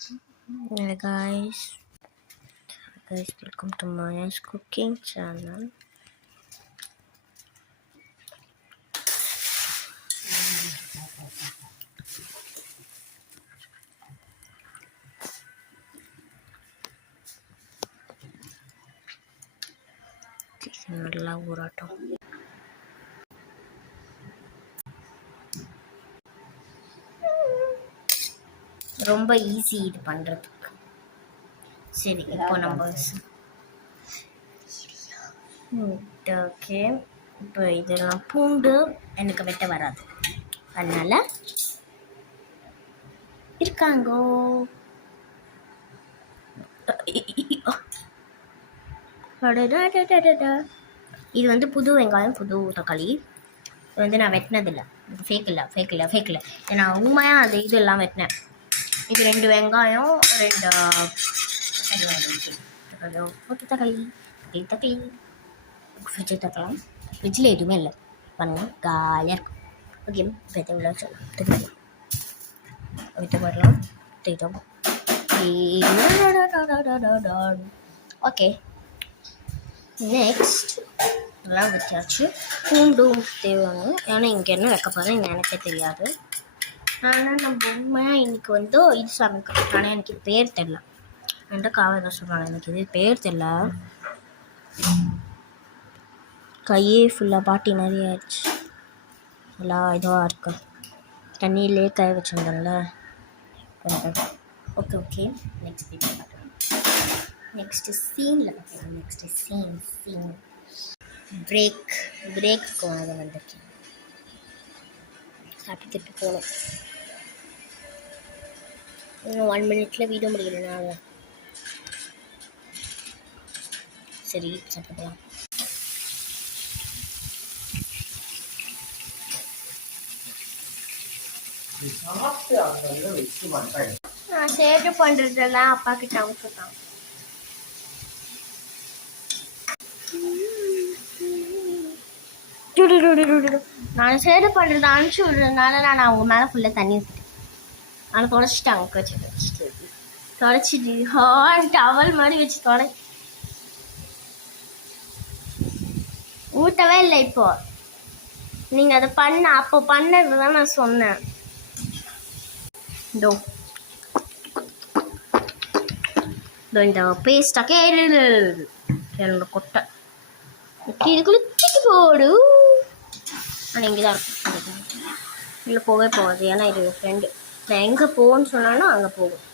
Hey guys, welcome to Maya's cooking channel. நல்லா ஊறாட்டம். ரொம்ப easy இது பண்ணுறதுக்கு. சரி, இப்போ நம்ம ஓகே. இப்போ இதெல்லாம் பூண்டு எனக்கு வெட்ட வராது, அதனால இருக்காங்கோ. இது வந்து புது வெங்காயம், புது தக்காளி. இது வந்து நான் வெட்டினதில்லை, ஃபேக் இல்லை. நான் உண்மையாக அது இதெல்லாம் வெட்டினேன். இது 2 வெங்காயம், 2 தக்காளி. ஃப்ரிட்ஜில் தக்கலாம். ஃப்ரிட்ஜில் எதுவுமே இல்லை, பண்ணுங்க, காலியாக இருக்கும். ஓகே, வெத்த உள்ள சொல்லலாம், விட்டு வரலாம். ஓகே, நெக்ஸ்ட் எல்லாம் வச்சாச்சு. பூண்டும் தேவைங்க, ஏன்னா இங்கே என்ன வைக்க போகிறேன் எனக்கே தெரியாது. ஆனால் நம்ம உண்மையாக இன்றைக்கி வந்து இது சமைக்கிறோம். ஆனால் எனக்கு பேர் தெரில. என்கிட்ட காவல் தான் சொல்கிறாங்க, எனக்கு இது பேர் தெரில. கையே ஃபுல்லாக பாட்டி மாதிரி ஆயிடுச்சு, எல்லாம் இதுவாக இருக்கு. தண்ணியிலே காய வச்சுருந்தோம்ல. ஓகே, நெக்ஸ்ட் வீடியோ பார்க்கலாம். நெக்ஸ்ட்டு சீனில் பார்க்கலாம். நெக்ஸ்ட்டு சீன் பிரேக்கு வாங்க வந்திருக்கேன். சாப்பிட்டுட்டு போகணும். இன்னும் 1 minute வீடியோ முடியலனா சரி, சாப்பிடலாம். நான் சேட்டு பண்ணுறதெல்லாம் அப்பா கிட்ட அனுப்பிட்டான். நான் சேடு பண்ணுறது அனுப்பிச்சி விடுறதுனால நான் அவங்க மேலே ஃபுல்லாக தண்ணி ஊற்றிட்டேன். நான் தொடச்சிட்டாங்க, தொடச்சிட்டு டவல் மாதிரி வச்சு ஊற்றவே இல்லை. இப்போ நீங்கள் அதை அப்போ பண்ணது தான் நான் சொன்னேன். இந்த பேஸ்டாக்கே என்னோட கொட்டை இதுக்குள்ள தூக்கி போடு. ஆனால் இங்கே தான் இருக்கும், இல்லை போகவே போகாது. ஏன்னா இது என் ஃப்ரெண்டு, நான் எங்கே போகணுன்னு சொன்னாலும் அங்கே போகும்.